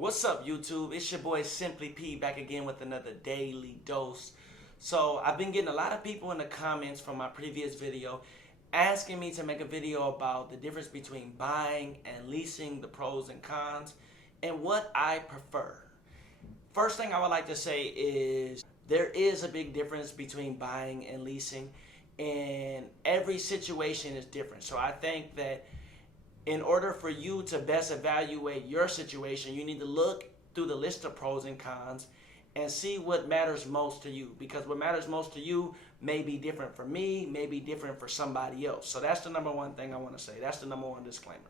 What's up, YouTube? It's your boy Simply P back again with another daily dose. So I've been getting a lot of people in the comments from my previous video asking me to make a video about the difference between buying and leasing, the pros and cons, and what I prefer. First thing I would like to say is there is a big difference between buying and leasing, and every situation is different. So I think that in order for you to best evaluate your situation, you need to look through the list of pros and cons and see what matters most to you. Because what matters most to you may be different for me, may be different for somebody else. So that's the number one thing I want to say. That's the number one disclaimer.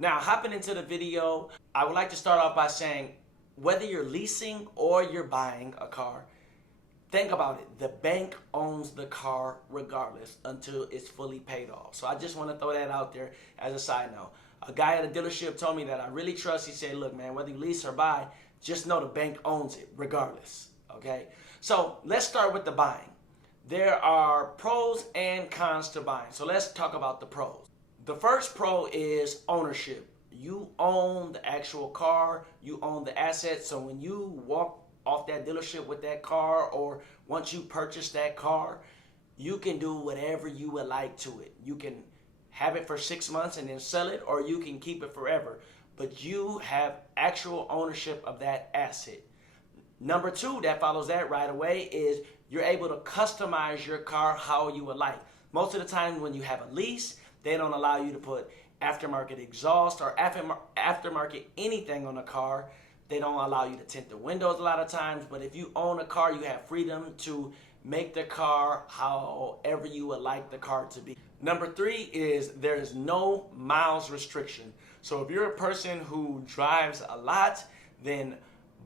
Now, hopping into the video, I would like to start off by saying whether you're leasing or you're buying a car, think about it. The bank owns the car regardless until it's fully paid off. So I just want to throw that out there as a side note. A guy at a dealership told me that I really trust. He said, look, man, whether you lease or buy, just know the bank owns it regardless. Okay? So let's start with the buying. There are pros and cons to buying. So let's talk about the pros. The first pro is ownership. You own the actual car. You own the asset. So when you walk off that dealership with that car, or once you purchase that car, you can do whatever you would like to it. You can have it for 6 months and then sell it, or you can keep it forever. But you have actual ownership of that asset. Number two that follows that right away is you're able to customize your car how you would like. Most of the time when you have a lease, they don't allow you to put aftermarket exhaust or aftermarket anything on a car. They don't allow you to tint the windows a lot of times, but if you own a car, you have freedom to make the car however you would like the car to be. Number three is there is no miles restriction. So if you're a person who drives a lot, then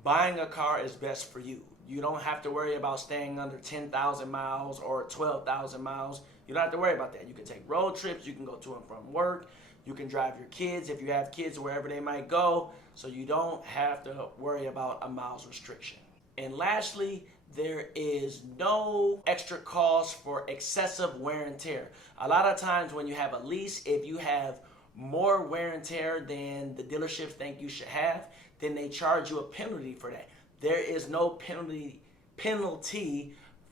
buying a car is best for you. You don't have to worry about staying under 10,000 miles or 12,000 miles. You don't have to worry about that. You can take road trips, you can go to and from work, you can drive your kids if you have kids wherever they might go, so you don't have to worry about a miles restriction. And lastly, there is no extra cost for excessive wear and tear. A lot of times when you have a lease, if you have more wear and tear than the dealerships think you should have, then they charge you a penalty for that. There is no penalty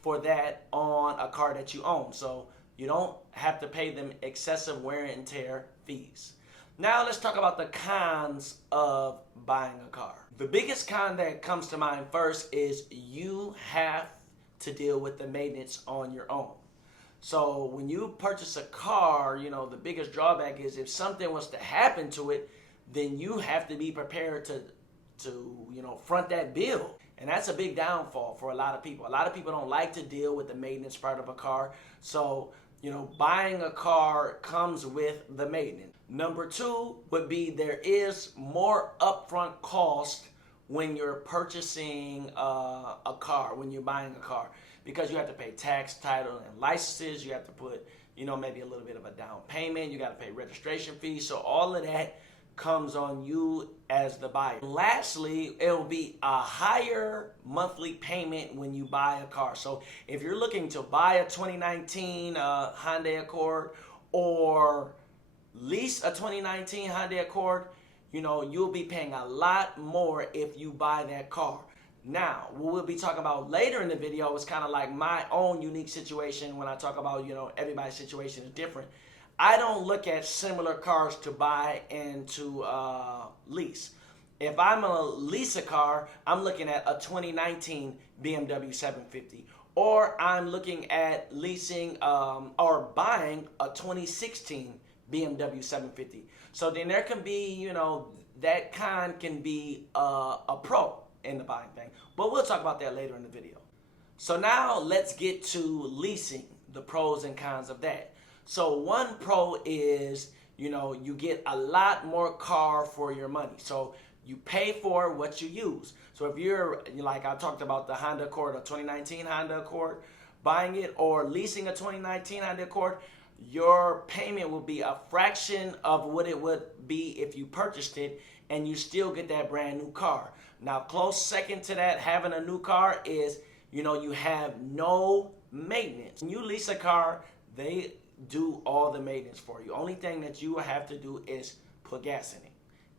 for that on a car that you own. So you don't have to pay them excessive wear and tear fees. Now let's talk about the cons of buying a car. The biggest con that comes to mind first is you have to deal with the maintenance on your own. So when you purchase a car, the biggest drawback is if something was to happen to it, then you have to be prepared to front that bill. And that's a big downfall for a lot of people. A lot of people don't like to deal with the maintenance part of a car. So, buying a car comes with the maintenance. Number two would be there is more upfront cost when you're purchasing a car, when you're buying a car, because you have to pay tax, title, and licenses. You have to put, maybe a little bit of a down payment. You got to pay registration fees. So all of that comes on you as the buyer. Lastly, it will be a higher monthly payment when you buy a car. So if you're looking to buy a 2019 Hyundai Accord or lease a 2019 Hyundai Accord, you'll be paying a lot more if you buy that car. Now, what we'll be talking about later in the video is kind of like my own unique situation. When I talk about, everybody's situation is different. I don't look at similar cars to buy and to lease. If I'm going to lease a car, I'm looking at a 2019 BMW 750. Or I'm looking at leasing or buying a 2016 BMW 750. So then there can be, that kind can be a pro in the buying thing. But we'll talk about that later in the video. So now let's get to leasing, the pros and cons of that. So one pro is, you get a lot more car for your money. So you pay for what you use. So if you're, like I talked about the Honda Accord, a 2019 Honda Accord, buying it or leasing a 2019 Honda Accord, your payment will be a fraction of what it would be if you purchased it, and you still get that brand new car. Now, close second to that, having a new car is, you have no maintenance. When you lease a car, they do all the maintenance for you. Only thing that you have to do is put gas in it.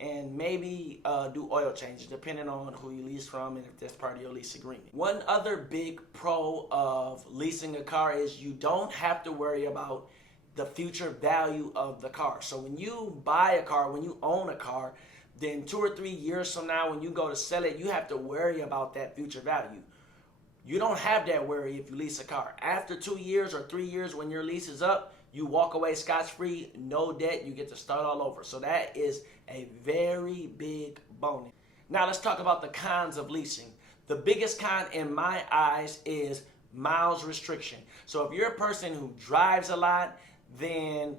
and maybe do oil changes depending on who you lease from and if that's part of your lease agreement. One other big pro of leasing a car is you don't have to worry about the future value of the car. So when you buy a car, when you own a car, then 2 or 3 years from now when you go to sell it, you have to worry about that future value. You don't have that worry if you lease a car. After 2 years or 3 years when your lease is up, you walk away scot-free, no debt, you get to start all over. So that is a very big bonus. Now let's talk about the cons of leasing. The biggest con in my eyes is miles restriction. So if you're a person who drives a lot, then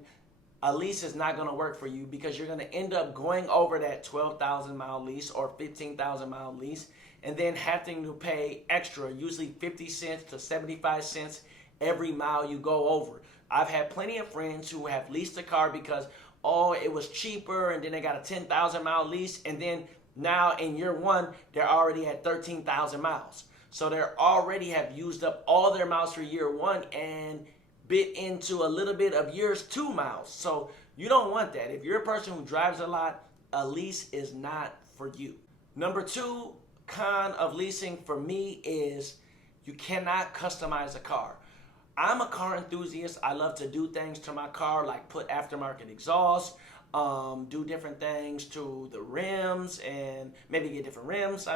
a lease is not going to work for you because you're going to end up going over that 12,000 mile lease or 15,000 mile lease and then having to pay extra, usually 50 cents to 75 cents every mile you go over. I've had plenty of friends who have leased a car because, oh, it was cheaper, and then they got a 10,000 mile lease, and then now in year one, they're already at 13,000 miles. So they already have used up all their miles for year one and bit into a little bit of years 2 miles. So you don't want that. If you're a person who drives a lot, a lease is not for you. Number 2 con of leasing for me is you cannot customize a car. I'm a car enthusiast. I love to do things to my car, like put aftermarket exhaust, do different things to the rims and maybe get different rims,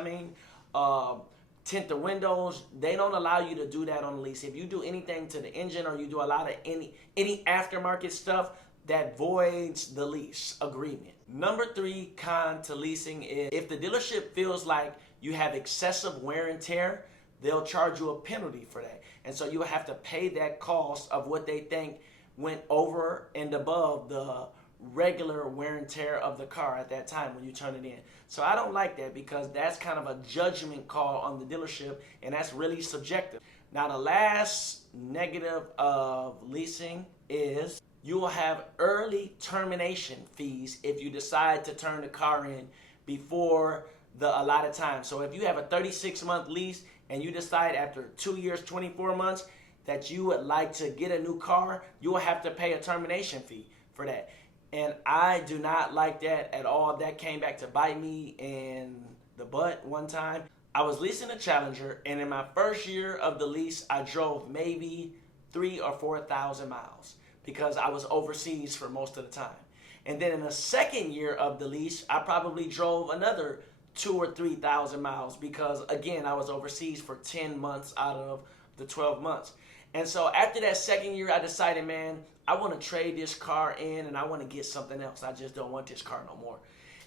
tint the windows. They don't allow you to do that on a lease. If you do anything to the engine or you do a lot of any aftermarket stuff, that voids the lease agreement. Number 3 con to leasing is if the dealership feels like you have excessive wear and tear, they'll charge you a penalty for that. And so you have to pay that cost of what they think went over and above the regular wear and tear of the car at that time when you turn it in. So I don't like that because that's kind of a judgment call on the dealership, and that's really subjective. Now the last negative of leasing is you will have early termination fees if you decide to turn the car in before the allotted time. So if you have a 36-month lease and you decide after 2 years, 24 months that you would like to get a new car, you will have to pay a termination fee for that. And I do not like that at all. That came back to bite me in the butt one time. I was leasing a Challenger, and in my first year of the lease, I drove maybe 3,000 or 4,000 miles because I was overseas for most of the time. And then in the second year of the lease, I probably drove another 2,000 or 3,000 miles because, again, I was overseas for 10 months out of the 12 months. And so after that second year, I decided, man, I want to trade this car in and I want to get something else. I just don't want this car no more.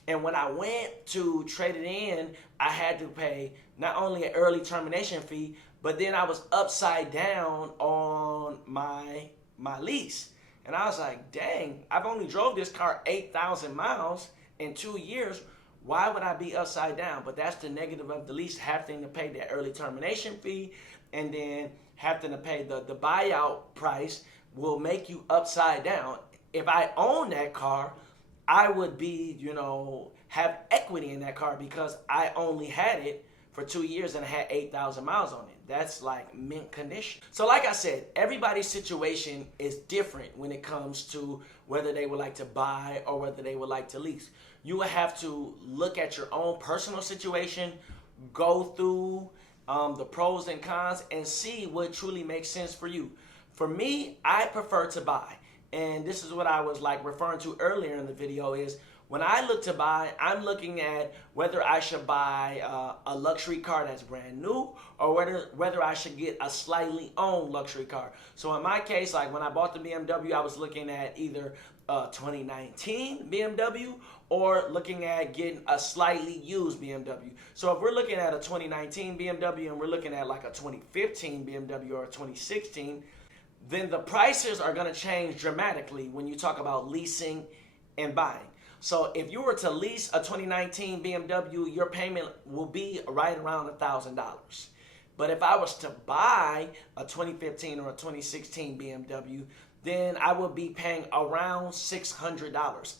And when I went to trade it in, I had to pay not only an early termination fee, but then I was upside down on my lease. And I was like, dang, I've only drove this car 8,000 miles in 2 years. Why would I be upside down? But that's the negative of the lease, having to pay that early termination fee and then having to pay the buyout price will make you upside down. If I own that car, I would be, have equity in that car because I only had it for 2 years and I had 8,000 miles on it. That's like mint condition. So like I said, everybody's situation is different when it comes to whether they would like to buy or whether they would like to lease. You will have to look at your own personal situation, go through the pros and cons, and see what truly makes sense for you. For me, I prefer to buy. And this is what I was referring to earlier in the video is when I look to buy, I'm looking at whether I should buy a luxury car that's brand new or whether I should get a slightly owned luxury car. So in my case, when I bought the BMW, I was looking at either a 2019 BMW or looking at getting a slightly used BMW. So if we're looking at a 2019 BMW and we're looking at a 2015 BMW or a 2016, then the prices are going to change dramatically when you talk about leasing and buying. So if you were to lease a 2019 BMW, your payment will be right around $1,000. But if I was to buy a 2015 or a 2016 BMW, then I would be paying around $600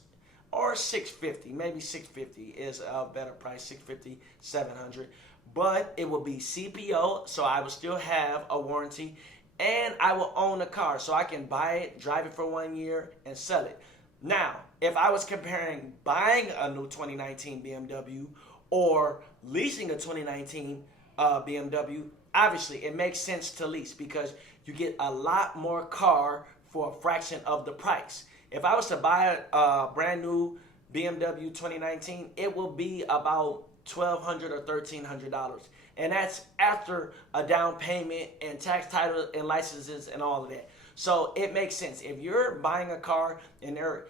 or $650. Maybe $650 is a better price, $650, $700. But it will be CPO, so I will still have a warranty, and I will own a car, so I can buy it, drive it for 1 year, and sell it. Now, if I was comparing buying a new 2019 BMW or leasing a 2019 BMW, obviously it makes sense to lease because you get a lot more car for a fraction of the price. If I was to buy a brand new BMW 2019, it will be about $1,200 or $1,300, and that's after a down payment and tax, title, and licenses and all of that. So it makes sense. If you're buying a car and they're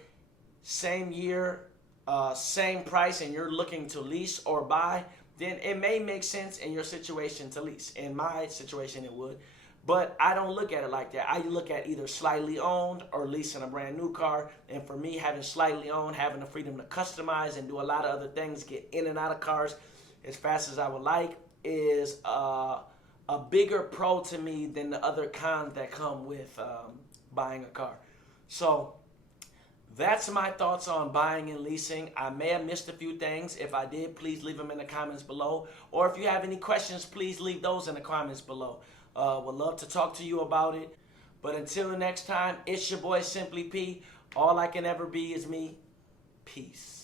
same year, same price, and you're looking to lease or buy, then it may make sense in your situation to lease. In my situation, it would. But I don't look at it like that. I look at either slightly owned or leasing a brand new car. And for me, having slightly owned, having the freedom to customize and do a lot of other things, get in and out of cars as fast as I would like, is a bigger pro to me than the other cons that come with buying a car. So that's my thoughts on buying and leasing. I may have missed a few things. If I did, please leave them in the comments below. Or if you have any questions, please leave those in the comments below. Would love to talk to you about it. But until next time, it's your boy Simply P. All I can ever be is me. Peace.